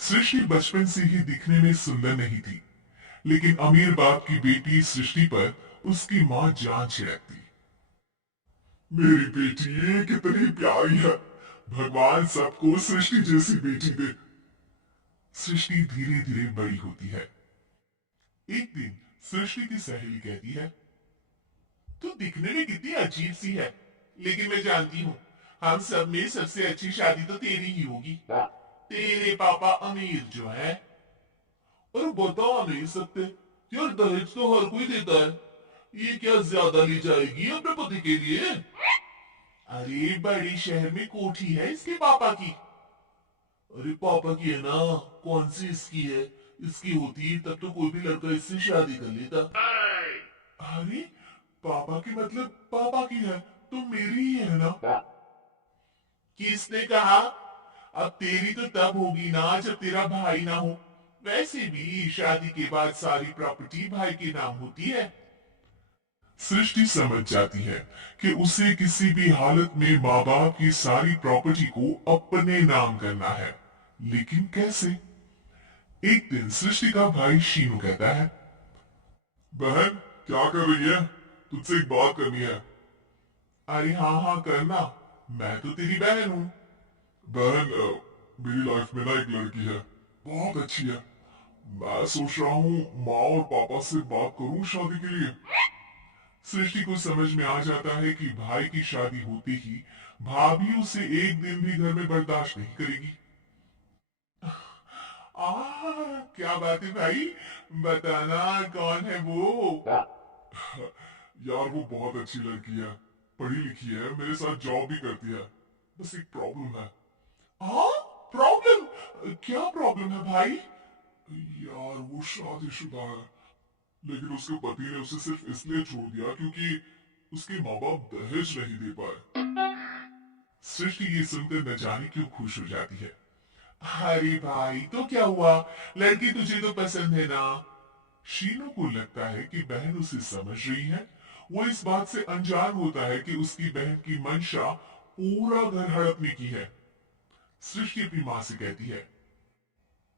सृष्टि बचपन से ही दिखने में सुंदर नहीं थी, लेकिन अमीर बाप की बेटी सृष्टि पर उसकी माँ जान छिड़कती। मेरी बेटी ये कितनी प्यारी है। भगवान सबको सृष्टि जैसी बेटी दे। सृष्टि धीरे धीरे बड़ी होती है। एक दिन सृष्टि की सहेली कहती है, तू दिखने में कितनी अजीब सी है, लेकिन मैं जानती हूँ हम सब में सबसे अच्छी शादी तो तेरी ही होगी। तेरे पापा अमीर जो है। और बता नहीं सकते यार, दहेज तो हर कोई देता है। ये क्या ज्यादा ली जाएगी अपने पति के लिए? अरे बड़े शहर में कोठी है इसके पापा की। अरे पापा की है ना, कौन सी इसकी है? इसकी होती तब तो कोई भी लड़का इससे शादी कर लेता। अरे पापा की मतलब पापा की है तो मेरी ही है ना? किसने कहा? अब तेरी तो तब होगी ना जब तेरा भाई ना हो। वैसे भी शादी के बाद सारी प्रॉपर्टी भाई के नाम होती है। सृष्टि समझ जाती है कि उसे किसी भी हालत में माँ बाप की सारी प्रॉपर्टी को अपने नाम करना है, लेकिन कैसे? एक दिन सृष्टि का भाई शीनू कहता है, बहन क्या कर रही है? तुझसे एक बात करनी है। अरे हाँ हाँ करना, मैं तो तेरी बहन हूँ। बहन मेरी लाइफ में ना एक लड़की है, बहुत अच्छी है। मैं सोच रहा हूँ माँ और पापा से बात करूँ शादी के लिए। सृष्टि को समझ में आ जाता है कि भाई की शादी होते ही भाभी उसे एक दिन भी घर में बर्दाश्त नहीं करेगी। आ, क्या बात है भाई, बताना कौन है वो? यार वो बहुत अच्छी लड़की है, पढ़ी लिखी है, मेरे साथ जॉब भी करती है। बस एक प्रॉब्लम है। हाँ प्रॉब्लम? क्या प्रॉब्लम है भाई? यार वो शादीशुदा है, लेकिन उसके पति ने उसे सिर्फ इसलिए छोड़ दिया क्योंकि उसके माँ बाप दहेज नहीं दे पाए। सृष्टि ये सुनकर न जाने क्यों खुश हो जाती है। अरे भाई तो क्या हुआ, लड़की तुझे तो पसंद है ना? शीनू को लगता है कि बहन उसे समझ रही है। वो इस बात से अनजान होता है कि उसकी बहन की मंशा पूरा घर हड़पने की है। सृष्टि अपनी माँ से कहती है,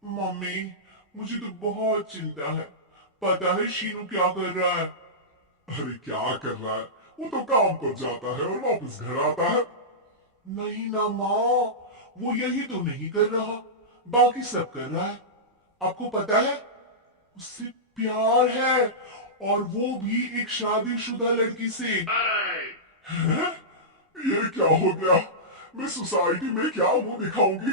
मम्मी मुझे तो बहुत चिंता है। पता है शीनू क्या कर रहा है? अरे क्या कर रहा है? वो तो काम पर जाता है और वापस घर आता है। नहीं ना माँ, वो यही तो नहीं कर रहा, बाकी सब कर रहा है। आपको पता है उससे प्यार है, और वो भी एक शादीशुदा लड़की से। हैं? ये क्या हो गया? मैं सोसाइटी में क्या मुंह दिखाऊंगी?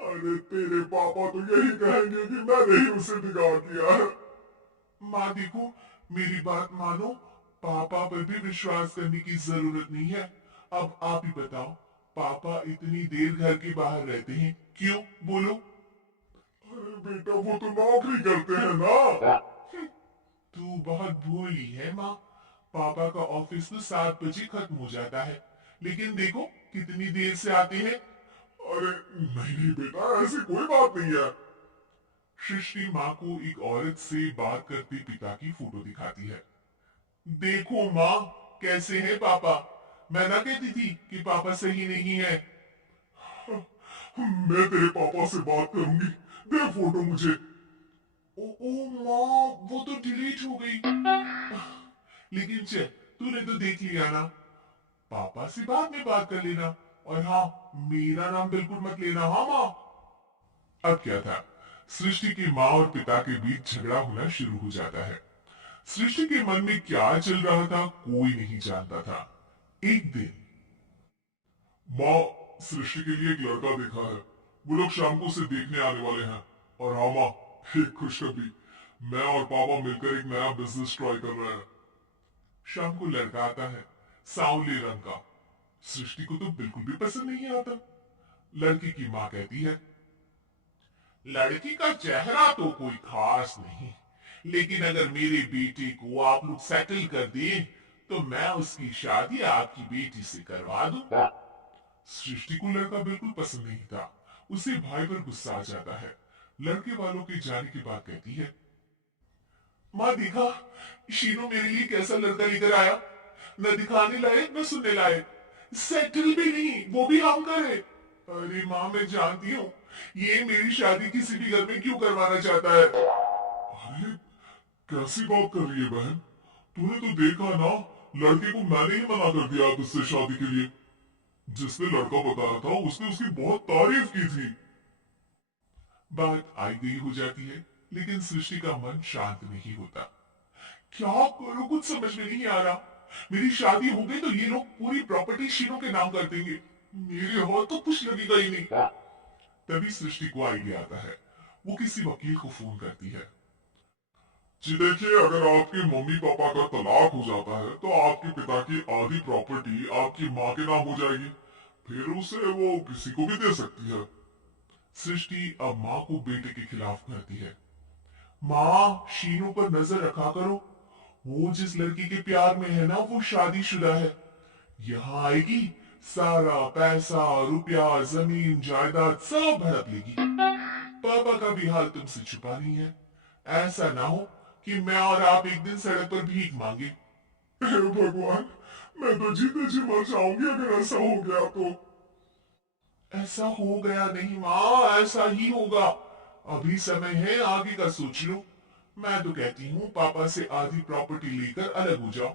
अरे तेरे पापा तो यही कहेंगे कि मैंने ही उसे बिगाड़ दिया है। माँ देखो, मेरी बात मानो, पापा पर भी विश्वास करने की जरूरत नहीं है। अब आप ही बताओ, पापा इतनी देर घर के बाहर रहते हैं क्यों, बोलो? अरे बेटा वो तो नौकरी करते हैं ना। तू बहुत भोली है माँ। पापा का ऑफिस तो 7 बजे खत्म हो जाता है, लेकिन देखो कितनी देर से आते हैं। अरे नहीं नहीं बेटा, ऐसी कोई बात नहीं है। सृष्टि माँ को एक औरत से बात करते पिता की फोटो दिखाती है। देखो माँ, कैसे है पापा? मैं ना कहती थी कि पापा सही नहीं है। मैं तेरे पापा से बात करूंगी, दे फोटो मुझे। ओ माँ, वो तो डिलीट हो गई। लेकिन चल, तूने तो देख लिया ना। पापा से बाद में बात कर लेना। और हाँ, मेरा नाम बिल्कुल मत लेना, हाँ माँ। अब क्या था, सृष्टि की माँ और पिता के बीच झगड़ा होना शुरू हो जाता है। सृष्टि के मन में क्या चल रहा था कोई नहीं जानता था। एक दिन, माँ सृष्टि के लिए एक लड़का देखा है, वो लोग शाम को उसे देखने आने वाले हैं। और हाँ माँ, एक खुशखबरी, मैं और पापा मिलकर एक नया बिजनेस ट्राई कर रहे हैं। शाम को लड़का आता है, सांवले रंग का। सृष्टि को तो बिल्कुल भी पसंद नहीं आता। लड़की की माँ कहती है, लड़की का चेहरा तो कोई खास नहीं, लेकिन अगर मेरे बेटे को आप लोग सेटल कर दें तो मैं उसकी शादी आपकी बेटी से करवा दूं। सृष्टि को लड़का बिल्कुल पसंद नहीं था। उसे भाई पर गुस्सा आ जाता है। लड़के वालों के जाने के बाद कहती है, माँ देखा शीनू मेरे लिए कैसा लड़का लेकर आया, न दिखाने लायक न सुनने लायक, सेटल भी नहीं, वो भी हम करे। अरे माँ मैं जानती हूँ ये मेरी शादी किसी भी घर में क्यों करवाना चाहता है? अरे कैसी बात कर रही है बहन? तूने तो देखा ना, लड़के को मैंने ही मना कर दिया तुझसे शादी के लिए। जिसने लड़का बताया था उसने उसकी बहुत तारीफ की थी। बात आई गई हो जाती है, लेकिन सृष्टि का मन शांत नहीं होता। क्या करूं, कुछ समझ में नहीं आ रहा। मेरी शादी हो गई तो ये लोग पूरी प्रॉपर्टी शीनों के नाम कर देंगे। मेरे हाथ तो कुछ लगेगा ही नहीं। तभी सृष्टि को आइडिया आता है। वो किसी वकील को फोन करती है। जी देखिए, अगर आपके मम्मी पापा का तलाक हो जाता है तो आपके पिता की आधी प्रॉपर्टी आपकी माँ के नाम हो जाएगी। फिर उसे वो किसी को भी दे सकती है। सृष्टि अब माँ को बेटे के खिलाफ करती है। माँ, शीनू पर नजर रखा करो। वो जिस लड़की के प्यार में है ना, वो शादीशुदा है। यहाँ आएगी, सारा पैसा, रुपया, जमीन, जायदाद सब हड़प लेगी। पापा का भी हाल तुमसे छुपा नहीं है। ऐसा ना हो कि मैं और आप एक दिन सड़क पर भीख मांगे। हे भगवान, मैं तो जीते जी मर जाऊंगी अगर ऐसा हो गया तो। ऐसा हो गया नहीं माँ, ऐसा ही होगा। अभी समय है, आगे का सोच लो। मैं तो कहती हूँ पापा से आधी प्रॉपर्टी लेकर अलग हो जाओ।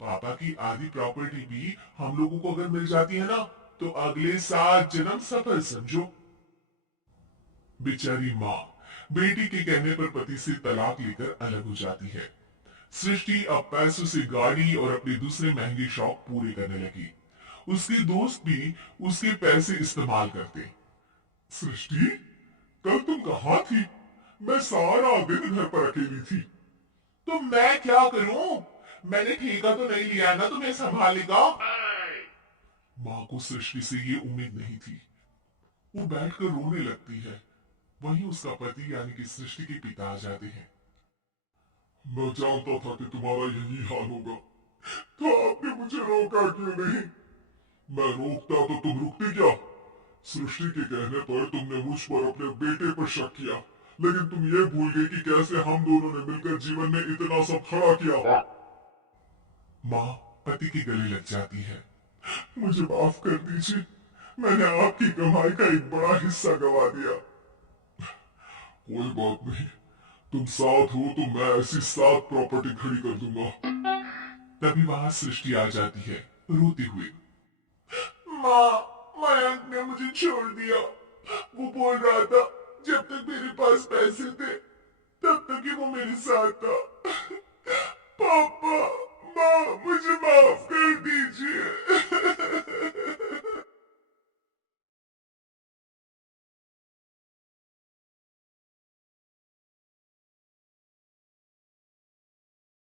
पापा की आधी प्रॉपर्टी भी हम लोगों को अगर मिल जाती है ना, तो अगले 7 जन्म सफल समझो। बेचारी माँ बेटी के कहने पर पति से तलाक लेकर अलग हो जाती है। सृष्टि अब पैसों से गाड़ी और अपने दूसरे महंगे शौक पूरे करने लगी। उसके दोस्त भी उसके पैसे इस्तेमाल करते। सृष्टि, कल तुम कहाँ थी? मैं सारा दिन घर पर अकेली थी। तो मैं क्या करूं? मैंने ठेका तो नहीं लिया ना तुम्हें संभालेगा। माँ को सृष्टि से ये उम्मीद नहीं थी। वो बैठकर रोने लगती है। वहीं उसका पति यानी कि सृष्टि के पिता आ जाते हैं। मैं जानता था कि तुम्हारा यही हाल होगा, तो आपने मुझे रोका क्यों नहीं? मैं रोकता तो तुम रुकती क्या? सृष्टि के कहने पर तुमने मुझ पर अपने बेटे पर शक किया, लेकिन तुम ये भूल गए कि कैसे हम दोनों ने मिलकर जीवन में इतना सब खड़ा किया। माँ पति के गले लग जाती है। मुझे माफ कर दीजिए, मैंने आपकी कमाई का एक बड़ा हिस्सा गवा दिया। कोई बात नहीं, तुम साथ हो तो मैं ऐसी 7 प्रॉपर्टी खड़ी कर दूंगा। तभी वहां सृष्टि आ जाती है रोते हुए। माँ, मयंक ने मुझे छोड़ दिया। वो बोल रहा था जब तक मेरे पास पैसे थे तब तक ही वो मेरे साथ था। पापा, माँ, मुझे माफ कर दीजिए।